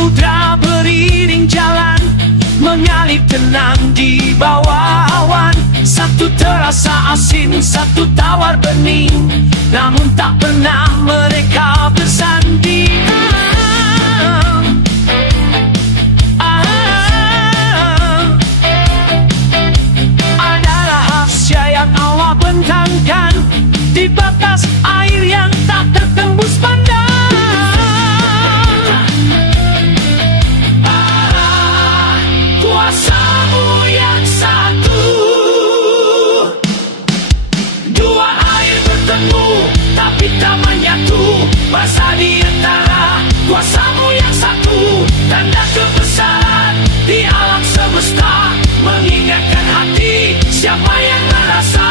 samudra beriring jalan, mengalir tenang di bawah awan. Satu terasa asin, satu tawar bening, namun tak pernah mereka bersanding. Ada rahasia yang Allah bentangkan di batas air yang tak tertembus pandang. Kuasamu yang satu, dua air bertemu tapi tak menyatu. Bahasa di antara kuasamu yang satu, tanda kebesaran di alam semesta, mengingatkan hati siapa yang merasa.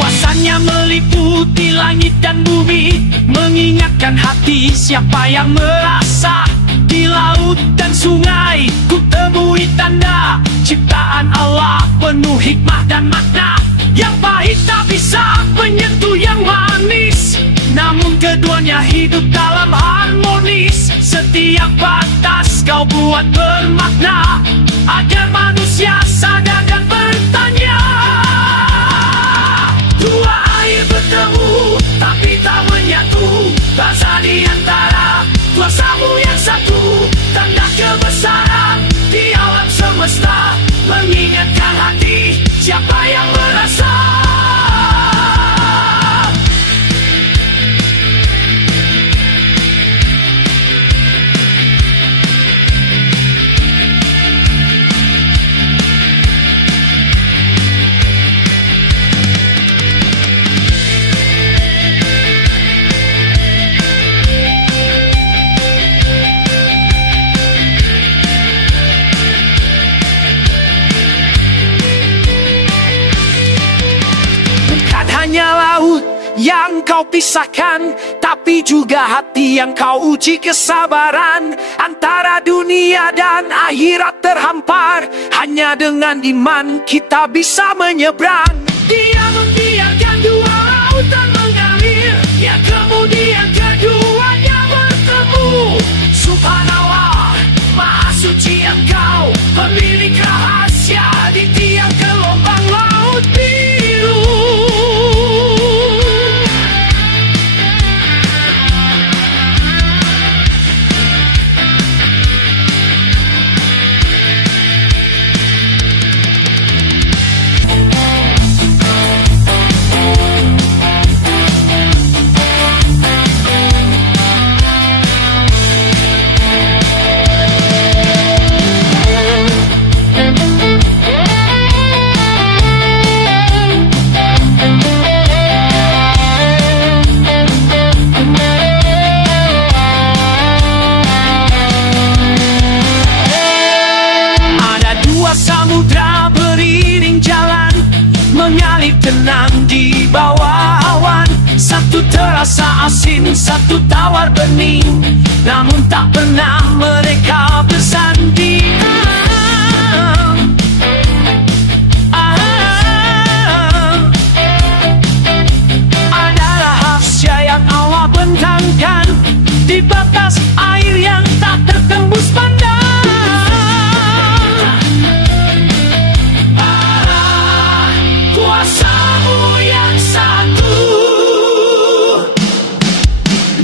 Kuasanya meliputi langit dan bumi, mengingatkan hati siapa yang merasa. Di laut dan sungai ku temui tanda ciptaan Allah, penuh hikmah dan makna. Yang pahit tak bisa menyentuh yang manis, namun keduanya hidup dalam harmonis. Setiap batas kau buat bermakna, agar manusia sadar dan bertanya. Dua air bertemu tapi tak menyatu, bahasa di antara kuasamu yang satu, tanda kebesaran di alam semesta, mengingatkan hati siapa yang merasa. Hanya laut yang kau pisahkan, tapi juga hati yang kau uji kesabaran. Antara dunia dan akhirat terhampar, hanya dengan iman kita bisa menyeberang. Dia membiarkan dua lautan mengalir, ya kemudian keduanya bertemu. Subhanallah, Maha Suci Engkau, pemilik rahasia di tiang gelombang laut biru. Samudra beriring jalan, mengalir tenang di bawah awan. Satu terasa asin, satu tawar bening, namun tak pernah mereka bersanding. Ada rahasia yang Allah bentangkan di batas air yang tak tertembus pandang. Kuasamu yang satu,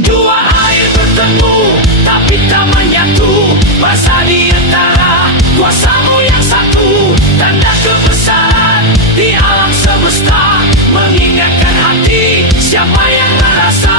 dua air bertemu tapi tak menyatu. Bahasa di antara kuasamu yang satu, tanda kebesaran di alam semesta, mengingatkan hati siapa yang merasa.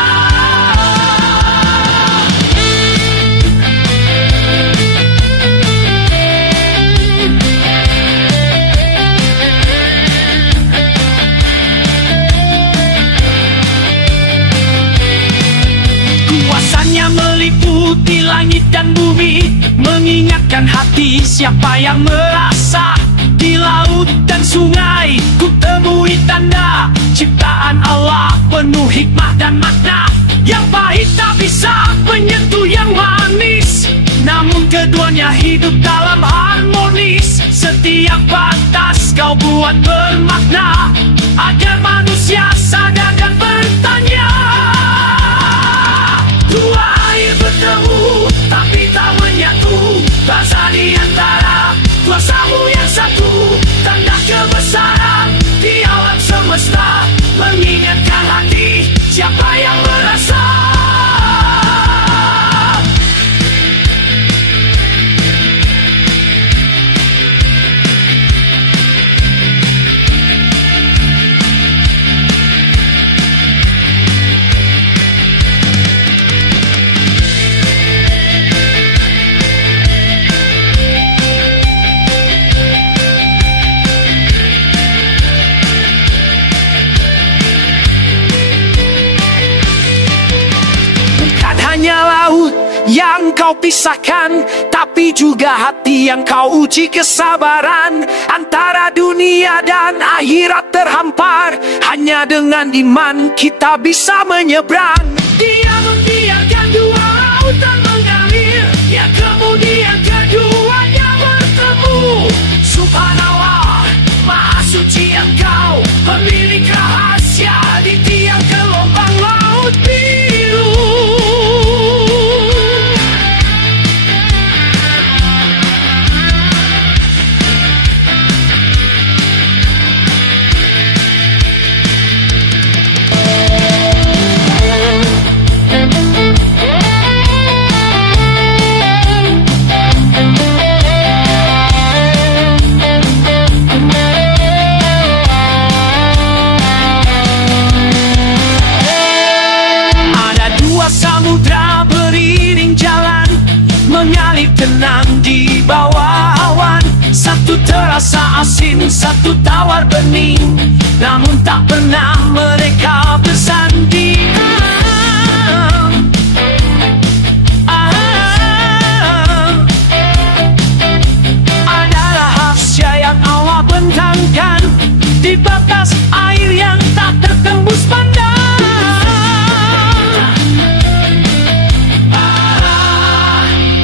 Meliputi langit dan bumi, mengingatkan hati siapa yang merasa. Di laut dan sungai ku temui tanda ciptaan Allah, penuh hikmah dan makna. Yang pahit tak bisa menyentuh yang manis, keduanya hidup dalam harmonis. Setiap batas kau buat bermakna, agar manusia sadar dan bertanya. Dua air bertemu tapi tak menyatu, rasa di antara kuasamu yang satu. Tanda kebesaran di alam semesta, mengingatkan hati siapa yang merasa. Hanya laut yang kau pisahkan, tapi juga hati yang kau uji kesabaran. Antara dunia dan akhirat terhampar, hanya dengan iman kita bisa menyeberang. Dia membiarkan dua lautan mengalir, ya kemudian keduanya bertemu. Subhanallah, Maha Suci Engkau, pemilik rahasia di tiang gelombang laut biru. Samudra beriring jalan, mengalir tenang di bawah awan. Satu terasa asin, satu tawar bening, namun tak pernah mereka bersanding. Ada rahasia yang Allah bentangkan di batas air yang tak tertembus pandang.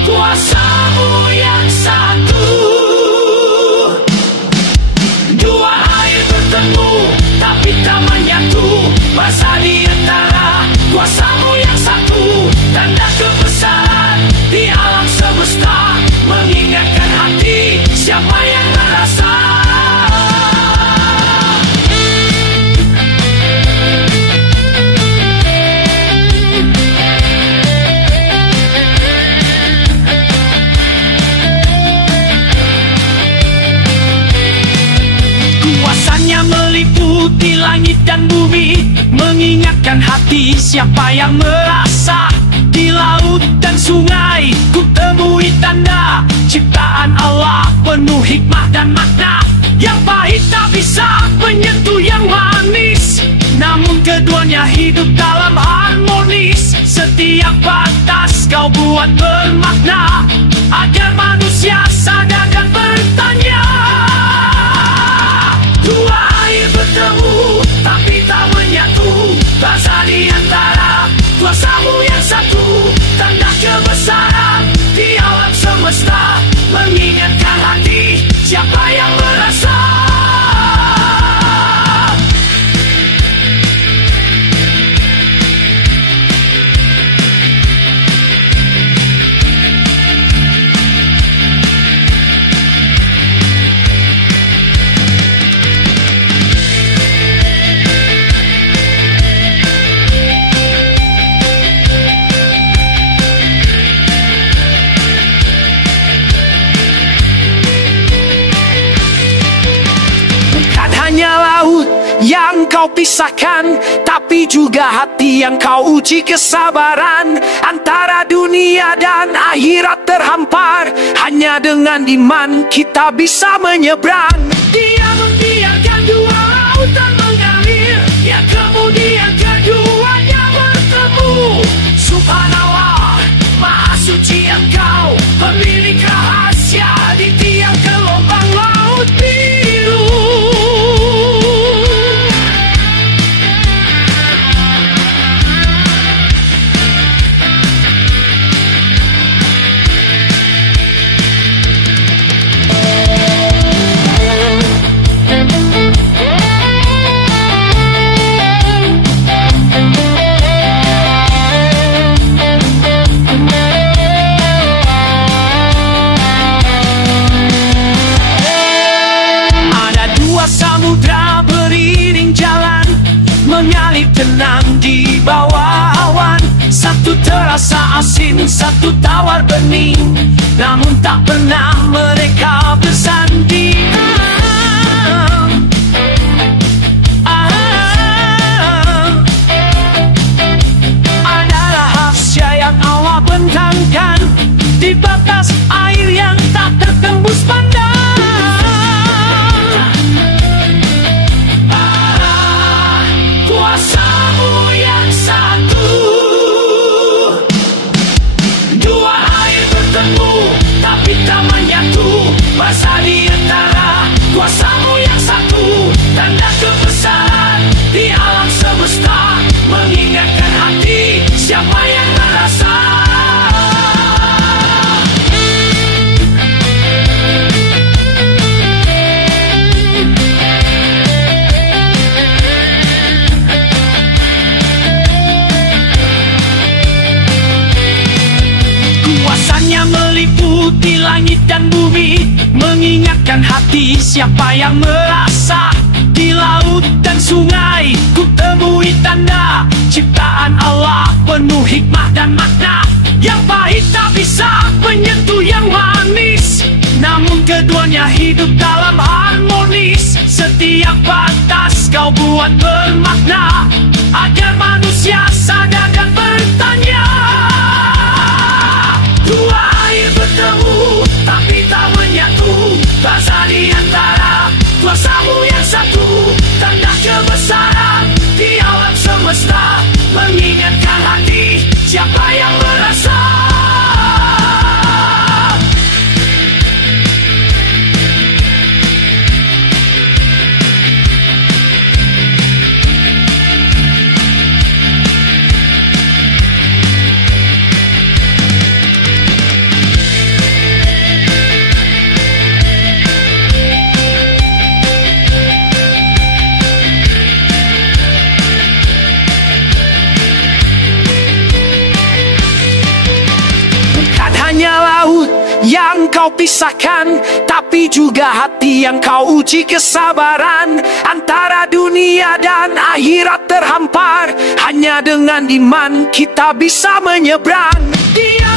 Kuasamu yang satu, dua air bertemu tapi tak menyatu, rasa di antara kuasamu yang satu. Tanda kebesaran di alam semesta, mengingatkan hati siapa yang merasa. Kuasanya meliputi langit dan bumi, mengingatkan hati siapa yang merasa. Di laut dan sungai ku temui tanda ciptaan Allah, penuh hikmah dan makna. Yang pahit tak bisa menyentuh yang manis, namun keduanya hidup dalam harmonis. Setiap batas kau buat bermakna, agar manusia sadar dan bertanya. Dua air bertemu tapi tak menyatu, rasa di antara kuasamu yang satu. Tanda kebesaran di alam semesta, mengingatkan hati siapa yang merasa. Hanya laut yang kau pisahkan, tapi juga hati yang kau uji kesabaran. Antara dunia dan akhirat terhampar, hanya dengan iman kita bisa menyeberang. Dia membiarkan dua lautan mengalir, ya kemudian keduanya bertemu. Subhanallah, Maha Suci Engkau, pemilik rahasia di tiang gelombang laut biru. asin, satu tawar bening, namun tak pernah mereka bersanding. Ada rahasia yang Allah bentangkan di batas air yang tak tertembus pandang. Kuasamu yang satu, dua air bertemu tapi tak menyatu. Bahasa di antara kuasamu yang satu, tanda kebesaran di alam semesta, mengingatkan hati siapa yang merasa. Kuasanya meliputi langit dan bumi, mengingatkan hati siapa yang merasa. Di laut dan sungai ku temui tanda ciptaan Allah, penuh hikmah dan makna. Yang pahit tak bisa menyentuh yang manis, namun keduanya hidup dalam harmonis. Setiap batas kau buat bermakna, agar manusia sadar dan bertanya. Dua air bertemu tapi tak menyatu, bahasa di antara kuasamu yang satu, tanda kebesaran di alam semesta, mengingatkan hati siapa yang merasa. Hanya laut yang kau pisahkan, tapi juga hati yang kau uji kesabaran. Antara dunia dan akhirat terhampar, hanya dengan iman kita bisa menyeberang. Dia